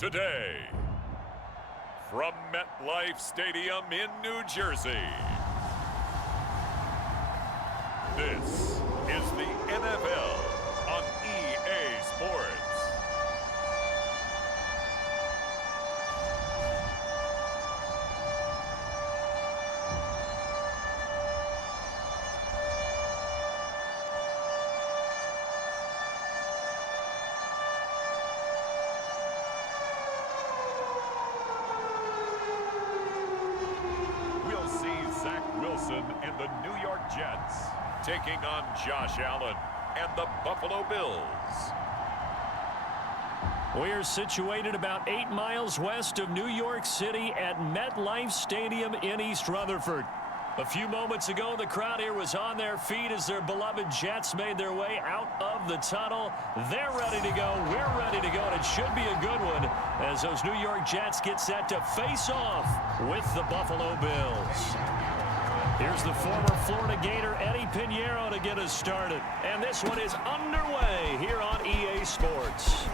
today, from MetLife Stadium in New Jersey, this is the NFL on EA Sports. And the New York Jets taking on Josh Allen and the Buffalo Bills. We are situated about 8 miles west of New York City at MetLife Stadium in East Rutherford. A few moments ago, the crowd here was on their feet as their beloved Jets made their way out of the tunnel. They're ready to go. We're ready to go, and it should be a good one as those New York Jets get set to face off with the Buffalo Bills. Here's the former Florida Gator, Eddie Pinheiro, to get us started. And this one is underway here on EA Sports.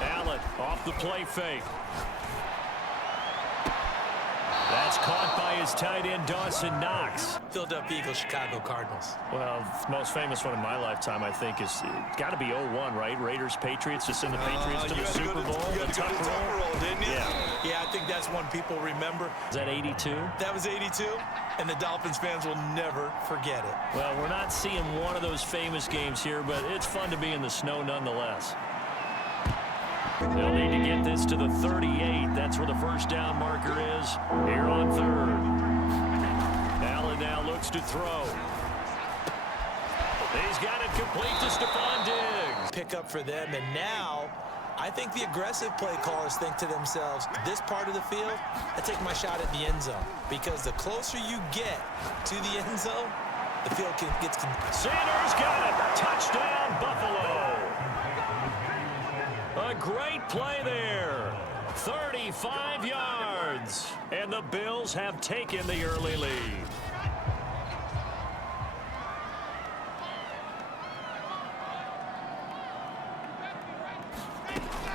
Allen off the play fake. That's caught by his tight end, Dawson Knox. Philadelphia Eagles, Chicago Cardinals. Well, the most famous one in my lifetime, I think, is got to be 0-1, right? Raiders, Patriots, to send the Patriots to the Super Bowl. You had to go to the Tucker roll, didn't you? Yeah, I think that's one people remember. Is that 82? That was 82, and the Dolphins fans will never forget it. Well, we're not seeing one of those famous games here, but it's fun to be in the snow nonetheless. They'll need to get this to the 38. That's where the first down marker is here on third. Allen now looks to throw. He's got it complete to Stephon Diggs. Pick up for them, and now I think the aggressive play callers think to themselves, this part of the field, I take my shot at the end zone. Because the closer you get to the end zone, the field gets... Sanders got it. Touchdown, Buffalo. A great play there. 35 yards. And the Bills have taken the early lead.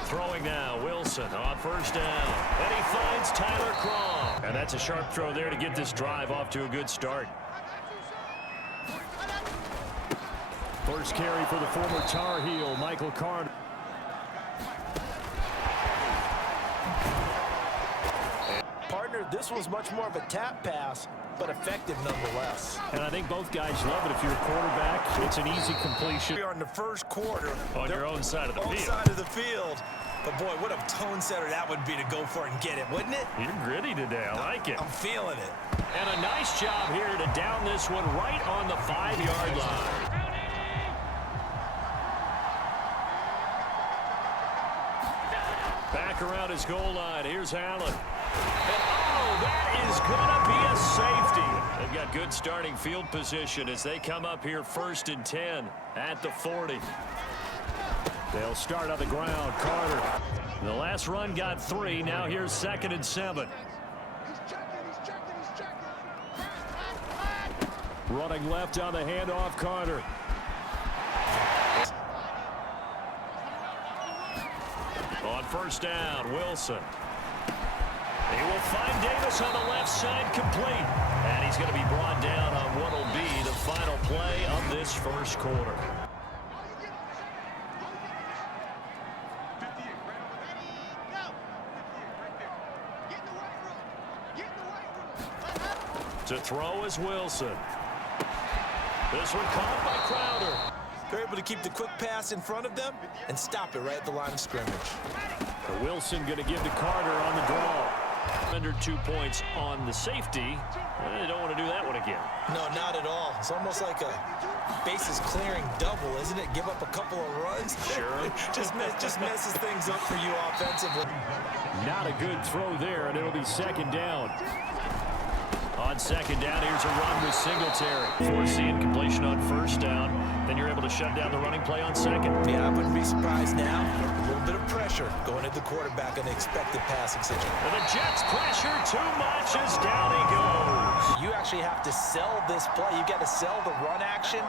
Throwing now, Wilson on first down. And he finds Tyler Cron. And that's a sharp throw there to get this drive off to a good start. First carry for the former Tar Heel, Michael Carter. Partner, this was much more of a tap pass, but effective nonetheless. And I think both guys love it. If you're a quarterback, it's an easy completion. We are in the first quarter. On your own side of the field. Side of the field. But, boy, what a tone setter that would be to go for it and get it, wouldn't it? You're gritty today. I like it. I'm feeling it. And a nice job here to down this one right on the 5-yard line. Back around his goal line. Here's Allen. And, oh, that is going to be a safety. They've got good starting field position as they come up here 1st and 10 at the 40. They'll start on the ground. Carter. The last run got 3. Now here's 2nd and 7. Running left on the handoff, Carter. On first down, Wilson. He will find Davis on the left side, complete. And he's going to be brought down on what will be the final play of this first quarter. To throw is Wilson. This one caught by Crowder. They're able to keep the quick pass in front of them and stop it right at the line of scrimmage. Wilson going to give to Carter on the draw. Under 2 points on the safety. They don't want to do that one again. No, not at all. It's almost like a bases clearing double, isn't it? Give up a couple of runs. Sure. just messes things up for you offensively. Not a good throw there, and it'll be 2nd down. On on second down. Here's a run with Singletary. Force the incompletion on first down. Then you're able to shut down the running play on second. Yeah, I wouldn't be surprised now. A little bit of pressure going at the quarterback in the expected passing situation. And the Jets pressure too much as down he goes. You actually have to sell this play. You got to sell the run action.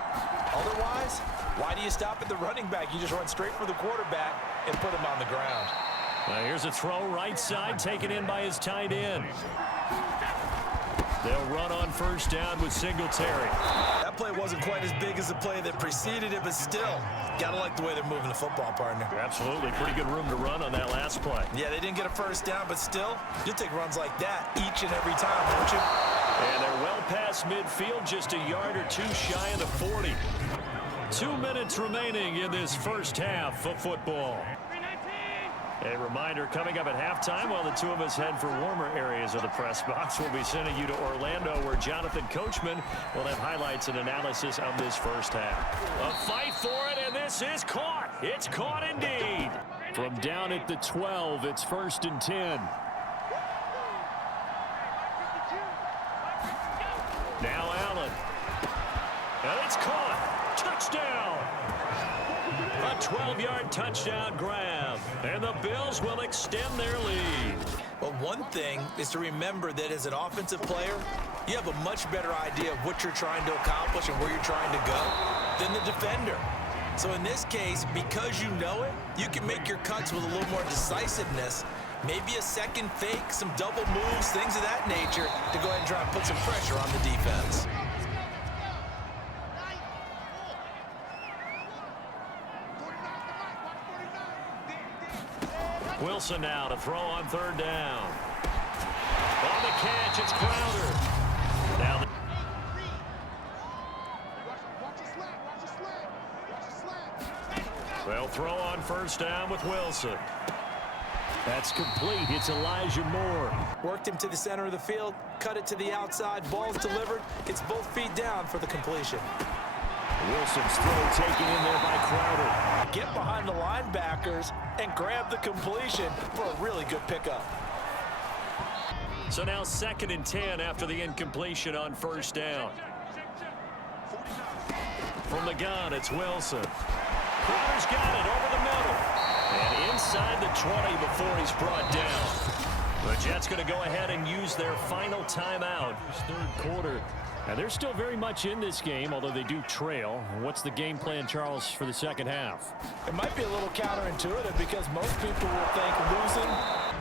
Otherwise, why do you stop at the running back? You just run straight for the quarterback and put him on the ground. Here's a throw right side taken in by his tight end. They'll run on first down with Singletary. That play wasn't quite as big as the play that preceded it, but still, got to like the way they're moving the football, partner. Absolutely. Pretty good room to run on that last play. Yeah, they didn't get a first down, but still, you take runs like that each and every time, don't you? And they're well past midfield, just a yard or two shy of the 40. 2 minutes remaining in this first half of football. A reminder, coming up at halftime, while the two of us head for warmer areas of the press box, we'll be sending you to Orlando, where Jonathan Coachman will have highlights and analysis of this first half. A fight for it, and this is caught. It's caught indeed. From down at the 12, it's 1st and 10. Now Allen. And it's caught. Touchdown. A 12-yard touchdown grab. And the Bills will extend their lead. Well, one thing is to remember that as an offensive player, you have a much better idea of what you're trying to accomplish and where you're trying to go than the defender. So in this case, because you know it, you can make your cuts with a little more decisiveness. Maybe a second fake, some double moves, things of that nature to go ahead and try and put some pressure on the defense. Wilson now to throw on third down. On the catch, it's Crowder. Now they'll throw on first down with Wilson. That's complete. It's Elijah Moore. Worked him to the center of the field, cut it to the outside, ball's delivered, gets both feet down for the completion. Wilson's throw taken in there by Crowder. Get behind the linebackers and grab the completion for a really good pickup. So now 2nd and 10 after the incompletion on first down. From the gun, it's Wilson. Crowder's got it over the middle. And inside the 20 before he's brought down. The Jets going to go ahead and use their final timeout. Third quarter. Now, they're still very much in this game, although they do trail. What's the game plan, Charles, for the second half? It might be a little counterintuitive because most people will think losing.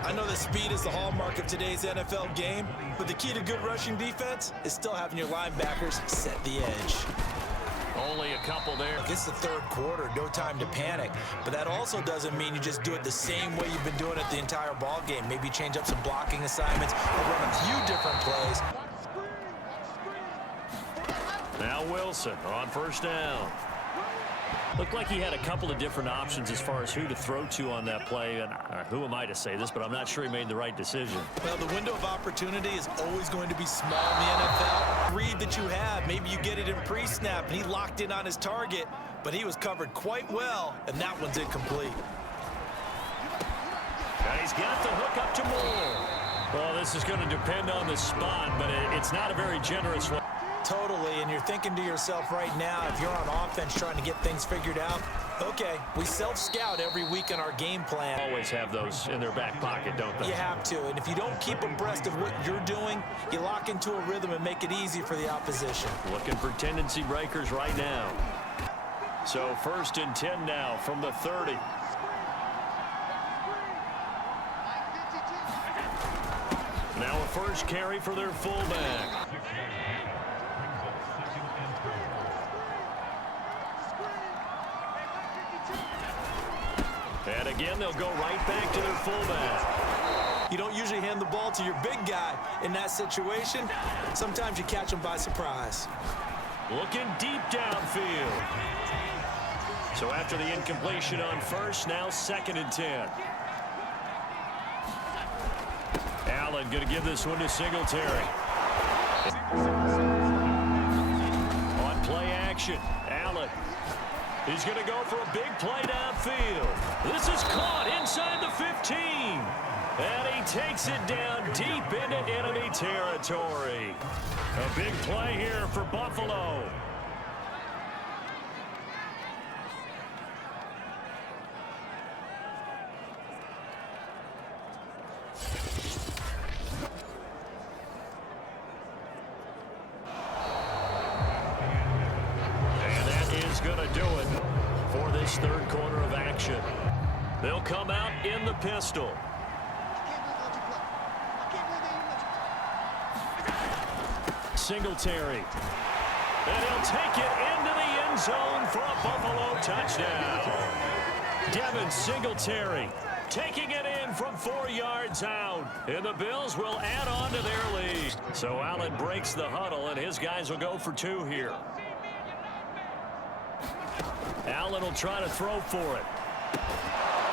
I know that speed is the hallmark of today's NFL game, but the key to good rushing defense is still having your linebackers set the edge. Only a couple there. It's the third quarter, no time to panic. But that also doesn't mean you just do it the same way you've been doing it the entire ball game. Maybe change up some blocking assignments or run a few different plays. Now Wilson on first down. Looked like he had a couple of different options as far as who to throw to on that play. And who am I to say this, but I'm not sure he made the right decision. Well, the window of opportunity is always going to be small in the NFL. Read that you have. Maybe you get it in pre-snap, and he locked in on his target, but he was covered quite well, and that one's incomplete. And he's got the hook up to Moore. Well, this is going to depend on the spot, but it's not a very generous one. Totally, and you're thinking to yourself right now, if you're on offense trying to get things figured out, okay, we self-scout every week in our game plan. Always have those in their back pocket, don't they? You have to, and if you don't keep abreast of what you're doing, you lock into a rhythm and make it easy for the opposition. Looking for tendency breakers right now. So 1st and 10 now from the 30. Now a first carry for their fullback. And again, they'll go right back to their fullback. You don't usually hand the ball to your big guy in that situation. Sometimes you catch him by surprise. Looking deep downfield. So after the incompletion on first, now 2nd and 10. Allen going to give this one to Singletary. On play action, Allen. He's going to go for a big play downfield. This is caught inside the 15. And he takes it down deep into enemy territory. A big play here for Buffalo. And that is going to do it for this third quarter of action. They'll come out in the pistol. Singletary. And he'll take it into the end zone for a Buffalo touchdown. Devin Singletary taking it in from 4 yards out. And the Bills will add on to their lead. So Allen breaks the huddle, and his guys will go for 2 here. Allen will try to throw for it.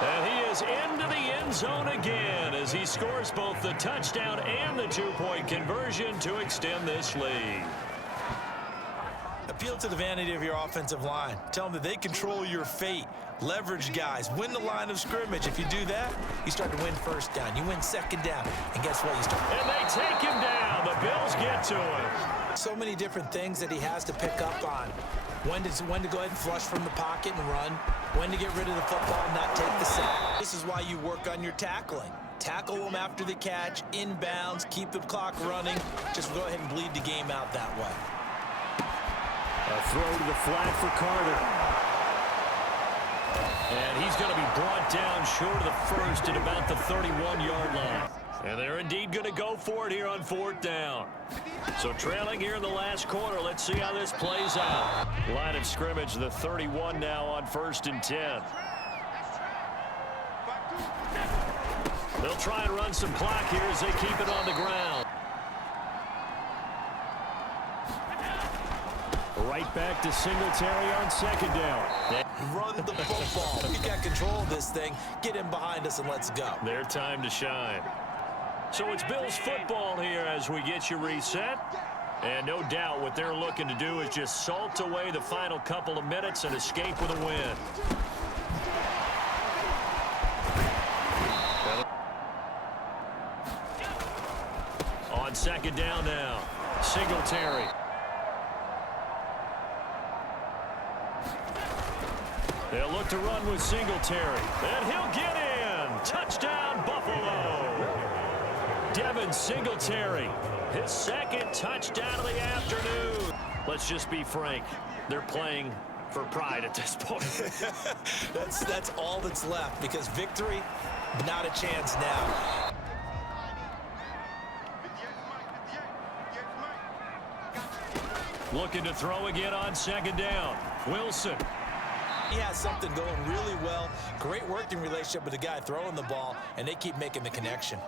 And he is into the end zone again as he scores both the touchdown and the 2-point conversion to extend this lead. Appeal to the vanity of your offensive line. Tell them that they control your fate. Leverage guys. Win the line of scrimmage. If you do that, you start to win first down. You win second down. And guess what? You start. And they take him down. The Bills get to him. So many different things that he has to pick up on. When to go ahead and flush from the pocket and run. When to get rid of the football and not take the sack. This is why you work on your tackling. Tackle them after the catch, inbounds, keep the clock running. Just go ahead and bleed the game out that way. A throw to the flat for Carter. And he's going to be brought down short of the first at about the 31-yard line. And they're indeed going to go for it here on 4th down. So trailing here in the last quarter, let's see how this plays out. Line of scrimmage, the 31 now on 1st and 10. They'll try and run some clock here as they keep it on the ground. Right back to Singletary on 2nd down. Run the football. We've got control of this thing. Get him behind us and let's go. Their time to shine. So it's Bills football here as we get you reset. And no doubt what they're looking to do is just salt away the final couple of minutes and escape with a win. On 2nd down now, Singletary. They'll look to run with Singletary. And he'll get in. Touchdown, Buffalo. Devin Singletary, his 2nd touchdown of the afternoon. Let's just be frank. They're playing for pride at this point. That's all that's left because victory, not a chance now. Looking to throw again on 2nd down. Wilson. He has something going really well. Great working relationship with the guy throwing the ball, and they keep making the connection.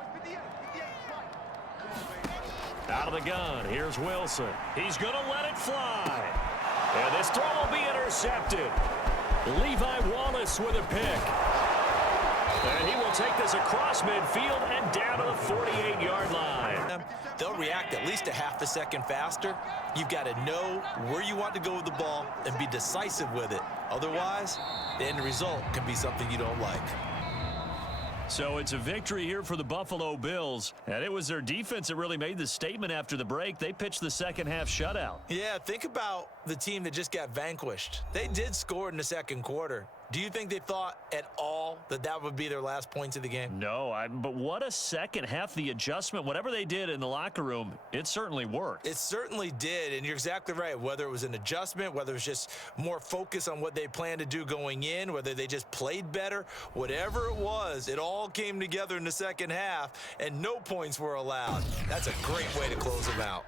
Out of the gun, here's Wilson. He's going to let it fly. And this throw will be intercepted. Levi Wallace with a pick. And he will take this across midfield and down to the 48-yard line. They'll react at least a half a second faster. You've got to know where you want to go with the ball and be decisive with it. Otherwise, the end result can be something you don't like. So it's a victory here for the Buffalo Bills. And it was their defense that really made the statement after the break. They pitched the second half shutout. Yeah, think about the team that just got vanquished. They did score in the 2nd quarter. Do you think they thought at all that that would be their last points of the game? No, but what a second half. The adjustment, whatever they did in the locker room, it certainly worked. It certainly did, and you're exactly right. Whether it was an adjustment, whether it was just more focus on what they planned to do going in, whether they just played better, whatever it was, it all came together in the second half, and no points were allowed. That's a great way to close them out.